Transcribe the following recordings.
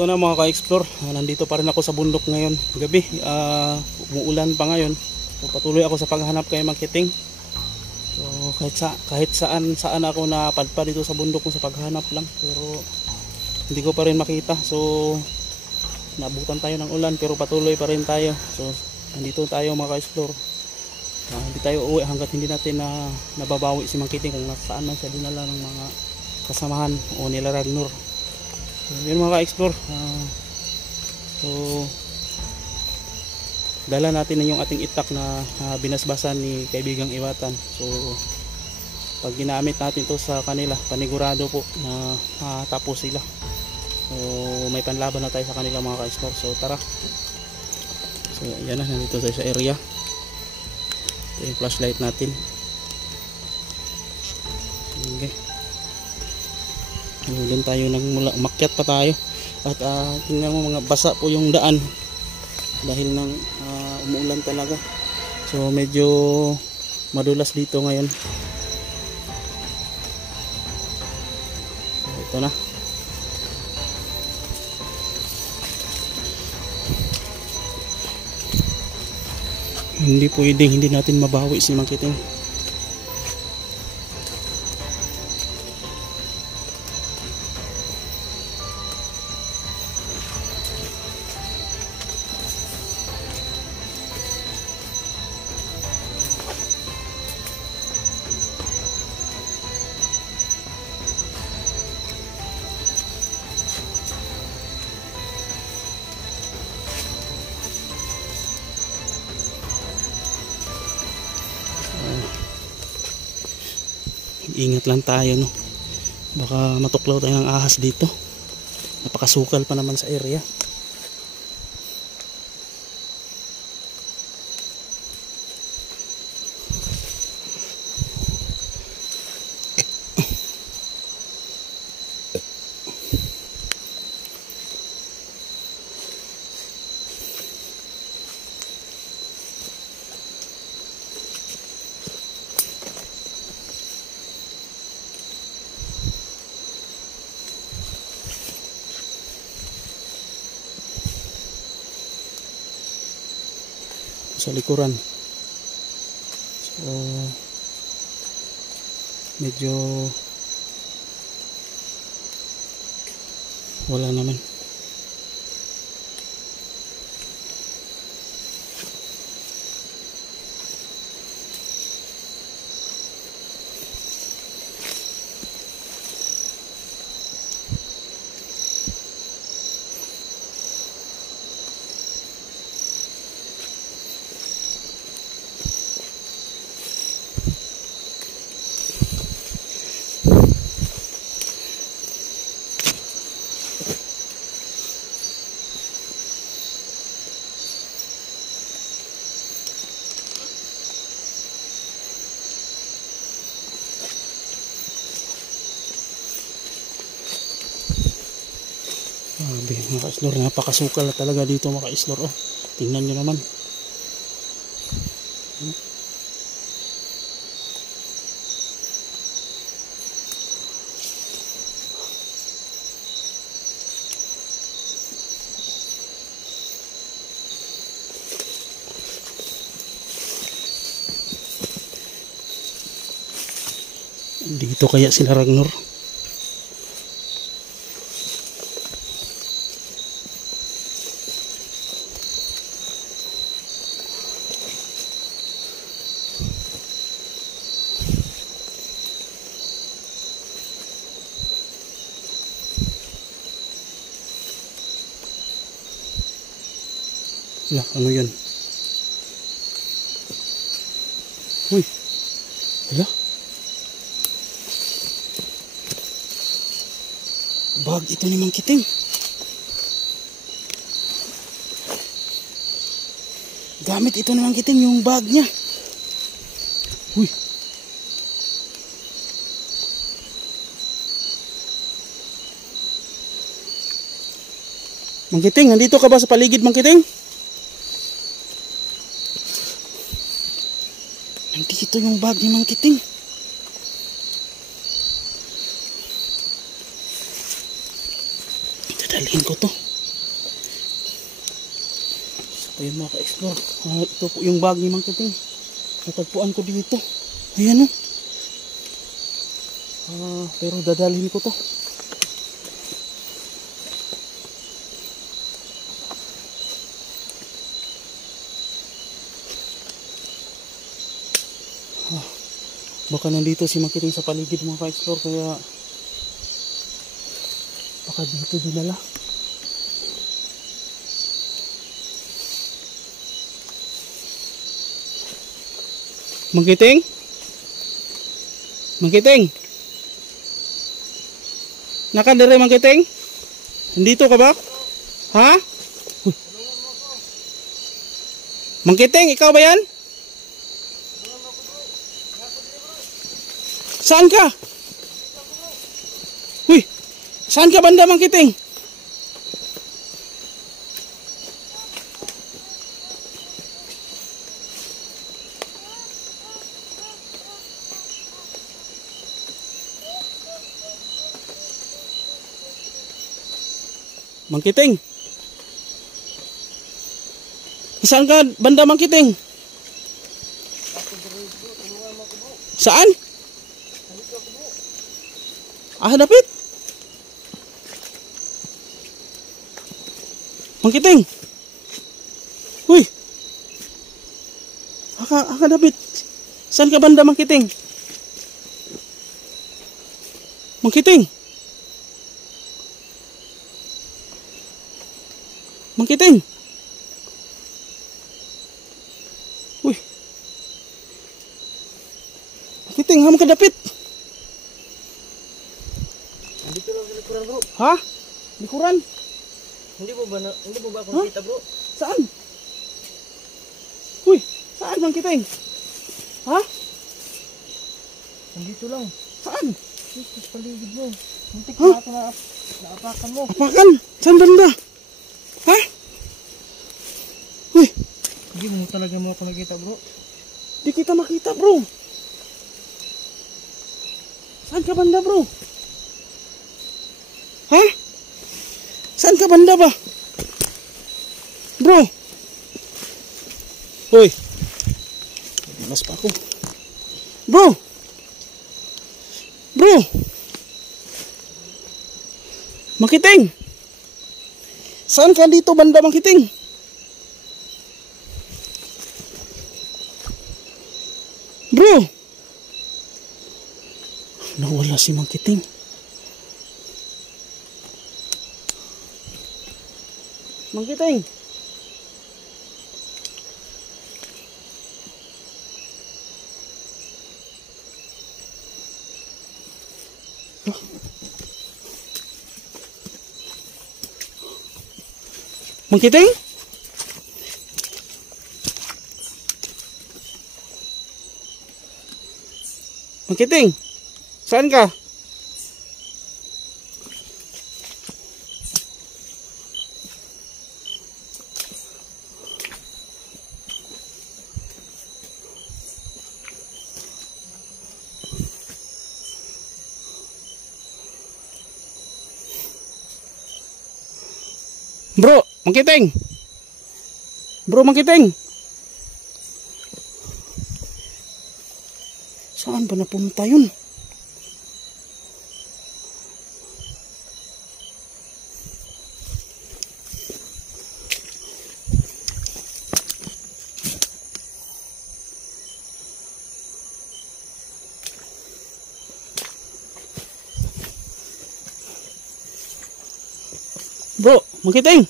ito na mga ka-explore, nandito pa rin ako sa bundok ngayon. Gabi, umuulan pa ngayon. So, patuloy ako sa paghanap kay Mang Kiting. So, kahit saan ako napadpad dito sa bundok ko sa paghanap lang. Pero hindi ko pa rin makita. So, naabutan tayo ng ulan pero patuloy pa rin tayo. So, nandito tayo mga ka-explore. Hindi tayo uwi hanggat hindi natin nababawi si Mang Kiting kung nasaan man siya dinala ng mga kasamahan o nila Ragnor. Yun mga ka-explore, so dala natin na yung ating itak na binasbasan ni kaibigang Iwatan. So pag ginamit natin to sa kanila, panigurado po na tapos sila. So may panlaban na tayo sa kanila mga ka-explore. So tara. So yan na, nandito tayo sa area. Ito yung flashlight natin. Okay, Hulun tayo ng umakyat pa tayo. At tingnan mo mga basa po yung daan dahil nang umuulan talaga. So medyo madulas dito ngayon. So, ito na. Hindi pwedeng hindi natin mabawi si Mang Kiting. Ingat lang tayo, no? Baka matuklaw tayo ng ahas dito. Napakasukal pa naman sa area. Sa likuran. So medyo wala naman. Mga ka-explore, napakasukal na talaga dito mga ka-explore. Oh, tingnan nyo naman. Dito kaya sila Ragnor? Lah, ano yun? Uy, hala. Bag ito ni Mang Kiting. Gamit ito ni Mang Kiting yung bag niya. Uy. Mang Kiting, nandito ka ba sa paligid, Mang Kiting? Nandito yung bag ni Mang Kiting. Dadalhin ko to. So, ayun mga ka-explore. Ito po yung bag ni Mang Kiting. Natagpuan ko dito. Ayan o. Pero dadalhin ko to. Baka nandito si Mang Kiting sa paligid mga ka-explore, kaya baka dito dinala. Mang Kiting? Mang Kiting? Nakadere Mang Kiting? Nandito ka ba? Ha? Uy. Mang Kiting, ikaw ba yan? Saan ka? Uy, saan ka banda Mang Kiting? Mang Kiting? Saan ka banda Mang Kiting? Saan? Dapit. Mang Kiting. Uy. Dapit. Saan ka banda Mang Kiting? Mang Kiting. Mang Kiting. Uy. Mang Kiting, hama ka dapit. Dito lang sa likuran bro. Ha? Likuran? Hindi mo ba ako nakita bro? Saan? Uy, saan Mang Kiting? Ha? Nandito lang. Saan? Dito sa paligid mo. Muntik Huh? na ako naapakan mo. Apakan? Saan banda? Ha? Uy, Hindi mo talaga mo ako nakita bro. di kita makita bro. Saan ka banda bro? Ha? Saan ka banda ba? Bro. Uy. Mas pa ako. Bro. Bro. Mang Kiting. Saan ka dito banda Mang Kiting? Bro. Nawala si Mang Kiting. Mang Kiting. Mang Kiting? Mang Kiting? Saan ka? Bro, Mang Kiting. Bro, Mang Kiting. Saan ba napunta yun? Bro, Mang Kiting.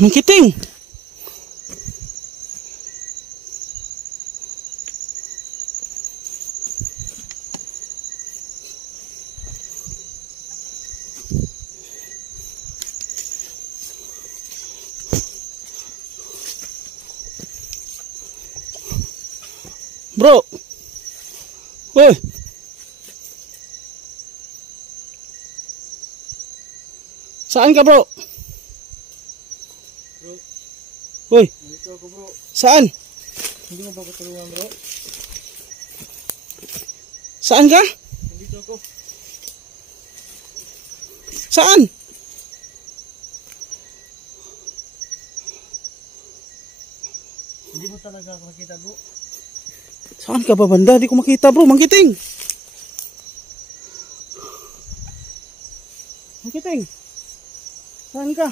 Mang Kiting. Bro. Woi. Saan ka bro? Bro, Uy, nandito ako bro. saan? Hindi mo ba ako tulungan bro? Saan ka? Nandito ako. Saan? Hindi mo talaga ako nakita bro. Saan ka ba banda? Di ko makita bro, Mangkiting. Mangkiting. Saan ka?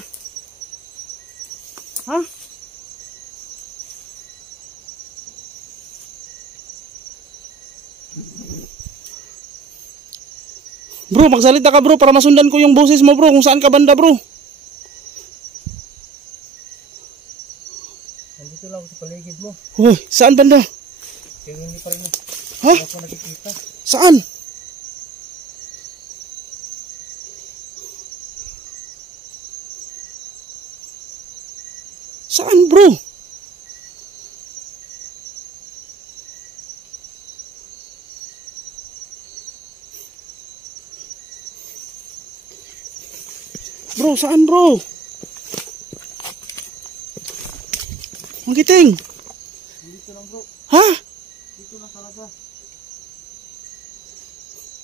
Ha? Bro, magsalita ka bro para masundan ko yung boses mo bro kung saan ka banda bro. Nandito lang ako sa paligid mo. Uy, saan banda? Kaya hindi pa rin Ha? ako nakikita. Saan? Saan bro? Bro, saan bro? Mangkiting. Nandito lang bro. Ha? Dito lang talaga.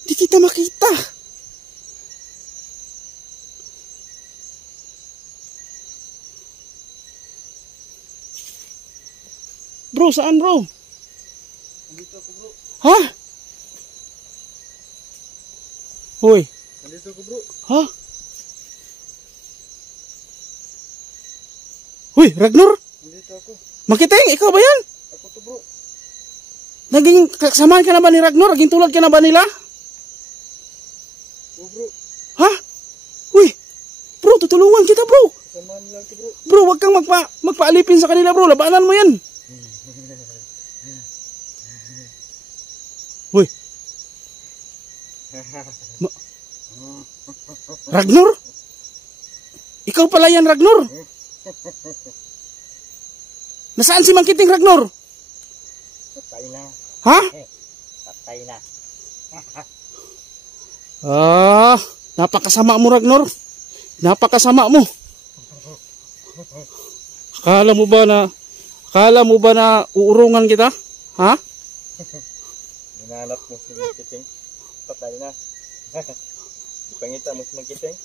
Di kita makita. Bro, saan bro? Nandito ako bro. Ha? Hoy, Nandito ako bro. ha? Hoy, Ragnar? Nandito ako. Mangkiting, ikaw ba yan? Ako to bro. Naging kasamahan ka na ba ni Ragnar? Naging tulad ka na ba nila? Oh bro. Ha? Uy, bro, tutulungan kita bro. Kasama nila ako bro. Bro, wag kang magpaalipin sa kanila bro. Labanan mo yan. Uy. Ragnar? Ikaw pala yan, Ragnar. Nasaan si Mangkiting, Ragnar? Patay na. Ha? Patay na. Napakasama mo, Ragnar. Napakasama mo. Akala mo ba na uurungan kita? Ha? Hinanap mo si Mangkiting. Patay na. Ipangita mo si Mangkiting.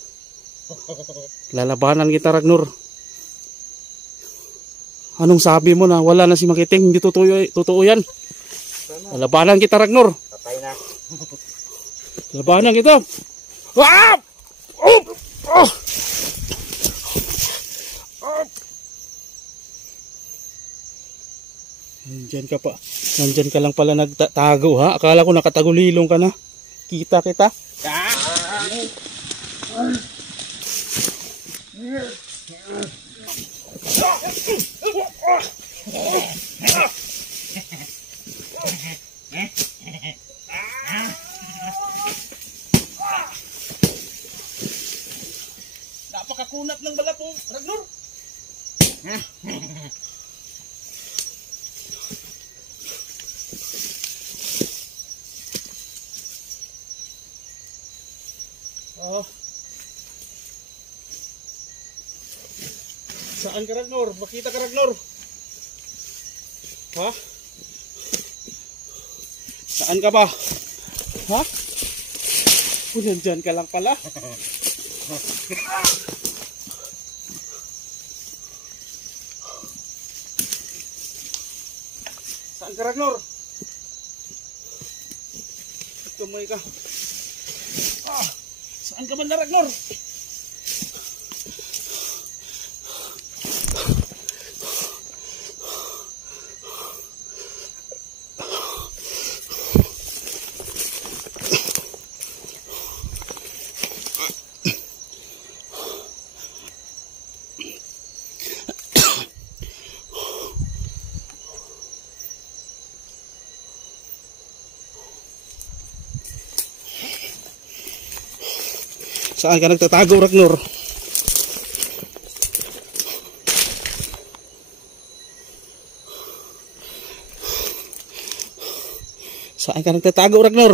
Lalabanan kita, Ragnar. Anong sabi mo na wala na si Mangkiting? Hindi totoo yan. Lalabanan kita, Ragnar. Patay na. Labanan kita. Ah! Oh! Oh! Nandyan ka pa. Nandyan ka lang pala nagtatago ha. Akala ko nakatagulilong ka na. Kita kita. Napakakunat ng balat mo, Ragnar. Oh. Saan ka, Ragnar? Makita ka, Ragnar? Ha? Saan ka ba? Ha? Nandyan ka lang pala. Saan ka, Ragnar? Tumay ka. Saan ka banda, Ragnar? Saan ka nagtatago, Ragnar? Saan ka nagtatago, Ragnar?